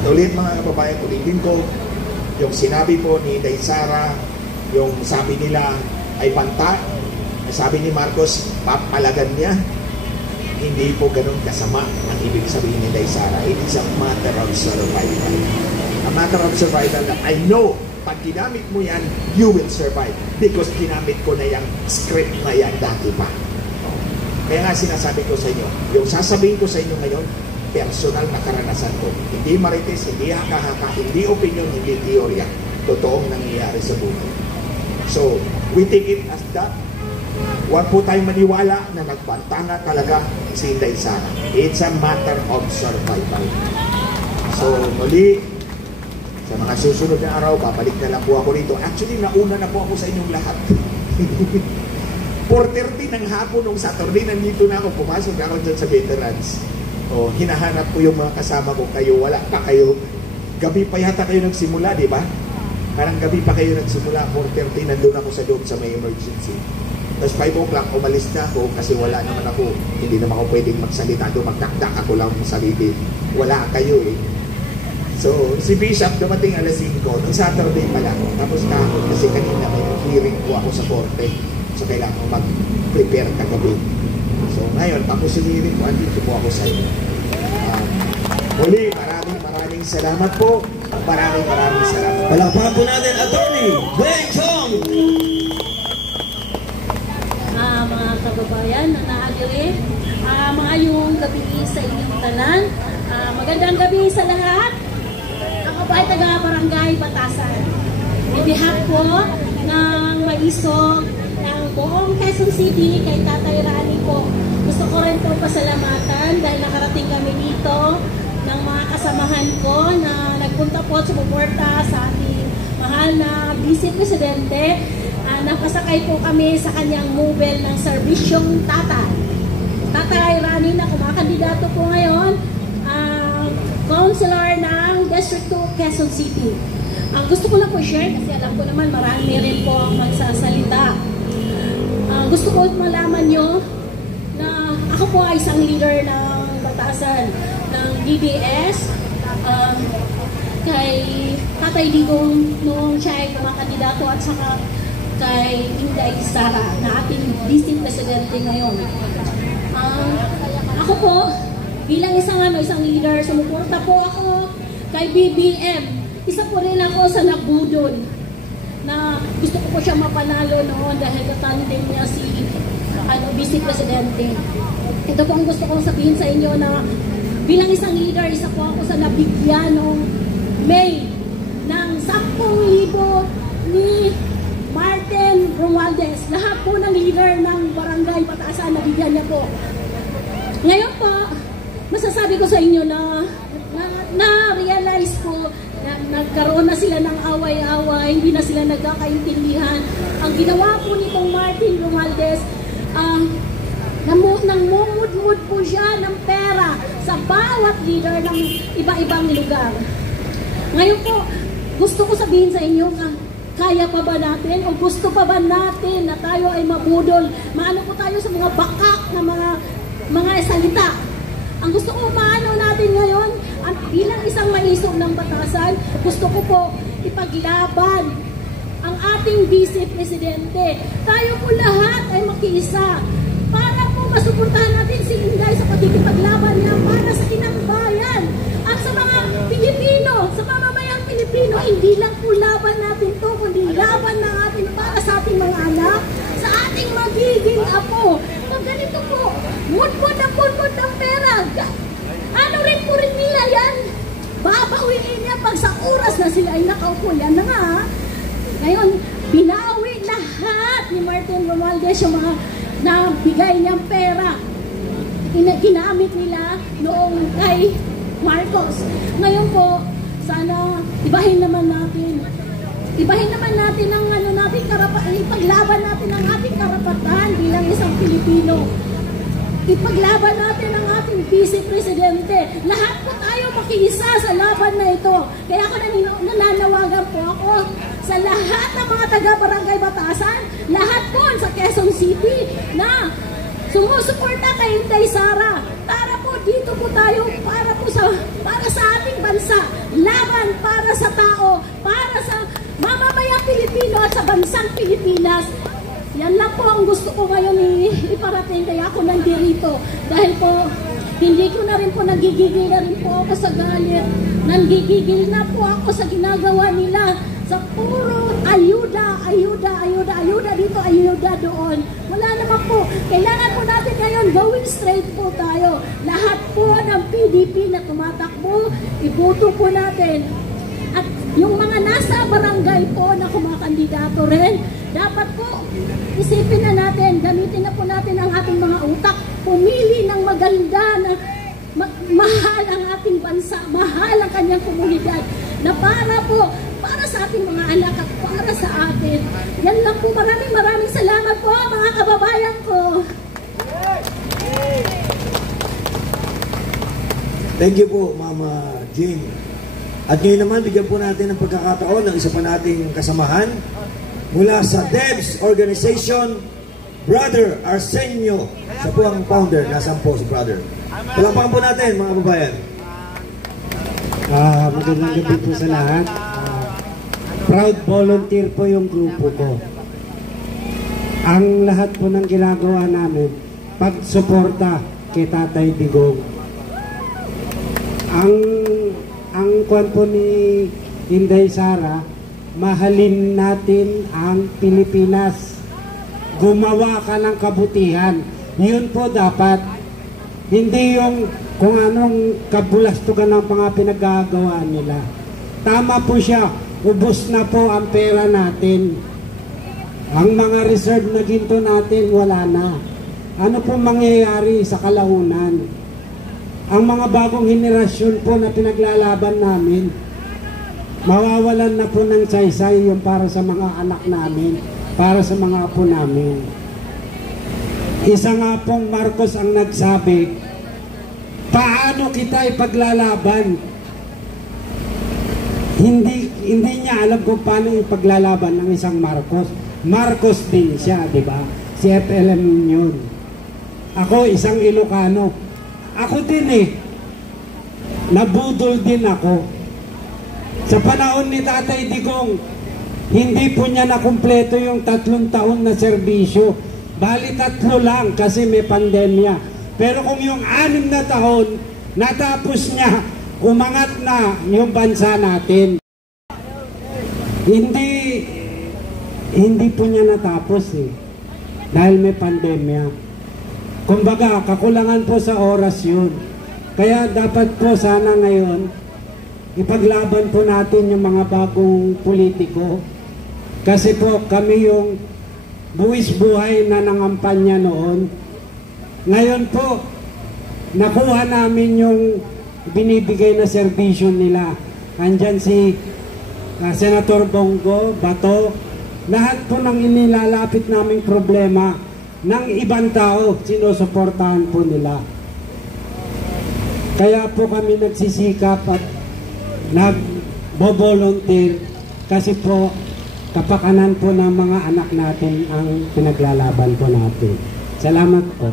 At ulit mga kababayan, ulitin ko, yung sinabi po ni Inday Sara, yung sabi nila ay banta, sabi ni Marcos, papalagan niya, hindi po ganun kasama ang ibig sabihin ni Inday Sara. It is a matter of survival. A matter of survival that I know, pag ginamit mo yan, you will survive. Because ginamit ko na yung script na yan dati pa. Kaya nga sinasabi ko sa inyo, yung sasabihin ko sa inyo ngayon, personal na karanasan ko. Hindi marites, hindi haka-haka, hindi opinion, hindi teorya. Totoong nangyayari sa buhay. So, we take it as that. Huwag po tayong maniwala na nagbanta nga talaga si Inday Sara. It's a matter of survival. So, muli, sa mga susunod na araw, babalik na lang po ako rito. Actually, nauna na po ako sa inyong lahat. 4:30 ng hapon nung Saturday, nandito na ako, pumasok ako dyan sa veterans. O, hinahanap ko yung mga kasama ko, kayo, wala pa kayo. Gabi pa yata kayo nagsimula, di ba? Parang gabi pa kayo nagsimula, 4:30, nandun ako sa loob sa may emergency. Tapos 5 o'clock, umalis na ako kasi wala naman ako, hindi naman ako pwedeng magsalita doon, magdakdak ako lang ng sarili. Wala kayo eh. So, si Bishop dumating alas 5, nung Saturday pala. Tapos kahapon kasi kanina may hearing po ako sa korte. So, kailangan ko mag-prepare kagabi. So, ngayon, tapos sinirin ko, andito po ako sa inyo. Muli, maraming salamat po. Maraming salamat. Palakpakan po natin, Attorney Weng Chong! Mga kababayan na naagili, maayong gabi sa inyong tanan. Magandang gabi sa lahat. Ako po ay taga-Barangay Batasan. In behalf po ng maisog ng buong Quezon City kay Tatay Rani po. Gusto ko rin po pasalamatan dahil nakarating kami dito ng mga kasamahan ko na nagpunta po at sumuporta sa ating mahal na Vice Presidente. Napasakay po kami sa kanyang mobile ng serbisyong Tatay Rani na kumakandidato po ngayon, Councilor ng District 2 Quezon City. Gusto ko lang po share kasi alam ko naman marami rin po ang magsasalita. Gusto ko malaman nyo na ako po ay isang leader ng Batasan ng DDS kay Tatay Digong noong siya ay kumakandidato at saka kay Inday Sara na ating Vice Presidente ngayon. Ako po, bilang isang leader, sumuporta po ako kay BBM. Isa po rin ako sa nabudol na gusto ko po siya mapanalo noon dahil katandem niya si Vice Presidente. Ito po ang gusto kong sabihin sa inyo na bilang isang leader, isa po ako sa nabigyan noong May ng 10,000 ni Martin Romualdez. Lahat po ng leader ng Barangay Batasan, nabigyan niya po. Ngayon po, masasabi ko sa inyo na realize po na nagkaroon na sila ng away-away, hindi na sila nagkakaintindihan. Ang ginawa po nitong Martin Romualdez, namumudmud po siya ng pera sa bawat leader ng iba-ibang lugar. Ngayon po, gusto ko sabihin sa inyo kaya pa ba natin o gusto pa ba natin na tayo ay mabudol? Maano po tayo sa mga bakak na mga salita? Ang gusto ko maano natin ngayon, bilang isang maisog ng Batasan, gusto ko po ipaglaban ang ating Vice Presidente. Tayo po lahat ay makiisa para po masuportahan natin si Inday sa pagkikipaglaban niya para sa kinambayan at sa mga Pilipino, sa mamamayang Pilipino. Hindi lang po laban natin to, kundi laban na natin para sa ating mga anak, sa ating magiging apo. Pag ganito po, mudmud ng pera, ano rin po rin nila yan? Babawiin niya pag sa oras na sila ay nakaupo. Yan na nga. Ngayon, binawi lahat ni Martin Romualdez yung mga nabigay niyang pera. Ginamit nila noong kay Marcos. Ngayon po, sana ibahin naman natin ang ipaglaban natin ang ating karapatan bilang isang Pilipino. Ipaglaban natin ang ating Vice Presidente. Lahat po tayo makiisa sa laban na ito. Kaya ako nananawagan po ako sa lahat ng mga taga-Barangay Batasan, lahat po sa Quezon City na sumusuporta kay Inday Sara. Para po dito po tayo para sa ating bansa. para sa tao, para sa mamamayang Pilipino at sa bansang Pilipinas. Yan lang po ang gusto ko ngayon iparating, kaya ako nandirito. Dahil po, hindi ko na rin po, nagigigil na rin po ako sa galit. Nagigigil na po ako sa ginagawa nila. Sa puro ayuda, ayuda, ayuda, ayuda dito, ayuda doon. Wala naman po. Kailangan po natin ngayon gawin straight po tayo. Lahat po ng PDP na tumatakbo, iboto po natin. At yung mga nasa barangay po na kumakandidato rin, dapat po isipin na natin, gamitin na po natin ang ating mga utak, pumili ng maganda na mahal ang ating bansa, mahal ang kanyang komunidad, na para sa ating mga anak at para sa atin. Yan lang po. Maraming salamat po mga kababayan ko. Thank you po, Mama Jane. At ngayon naman, bigyan po natin ng pagkakataon ng isa pa nating kasamahan mula sa DEBS Organization, Brother Arsenio. Siya po ang founder. Nasaan po si Brother? Palakpakan po natin, mga kababayan. Magandang gabi po sa lahat. Proud volunteer po yung grupo ko. Ang lahat po ng ginagawa namin, pagsuporta kay Tatay Digong. Ang kwan po ni Inday Sara, mahalin natin ang Pilipinas. Gumawa ka ng kabutihan. Yun po dapat. Hindi yung kung anong kabulastugan ng mga pinagagawa nila. Tama po siya. Ubos na po ang pera natin. Ang mga reserve na ginto natin, wala na. Ano po mangyayari sa kalaunan? Ang mga bagong henerasyon po na pinaglalaban namin, mawawalan na po ng saysay yung para sa mga anak namin, para sa mga apo namin. Isa nga pong Marcos ang nagsabi, paano kita ipaglalaban? Hindi niya alam kung paano ipaglalaban ng isang Marcos. Marcos din siya, di ba? Si FLM yun. Ako, isang Ilocano. Ako din eh. Nabudol din ako. Sa panahon ni Tatay Digong, hindi po niya nakumpleto yung 3 taon na serbisyo. Bali 3 lang kasi may pandemya. Pero kung yung 6 na taon, natapos niya, umangat na yung bansa natin. Hindi po niya natapos eh. Dahil may pandemya. Kumbaga, kakulangan po sa oras yun. Kaya dapat po sana ngayon, ipaglaban po natin yung mga bagong politiko. Kasi po kami yung buwis buhay na nangampanya noon. Ngayon po, nakuha namin yung binibigay na serbisyo nila. Andyan si Senator Bongo, Bato, lahat po ng inilalapit naming problema ng ibang tao, sinusuportahan po nila. Kaya po kami nagsisikap at nag-volunteer kasi po kapakanan po ng mga anak natin ang pinaglalaban po natin. Salamat po.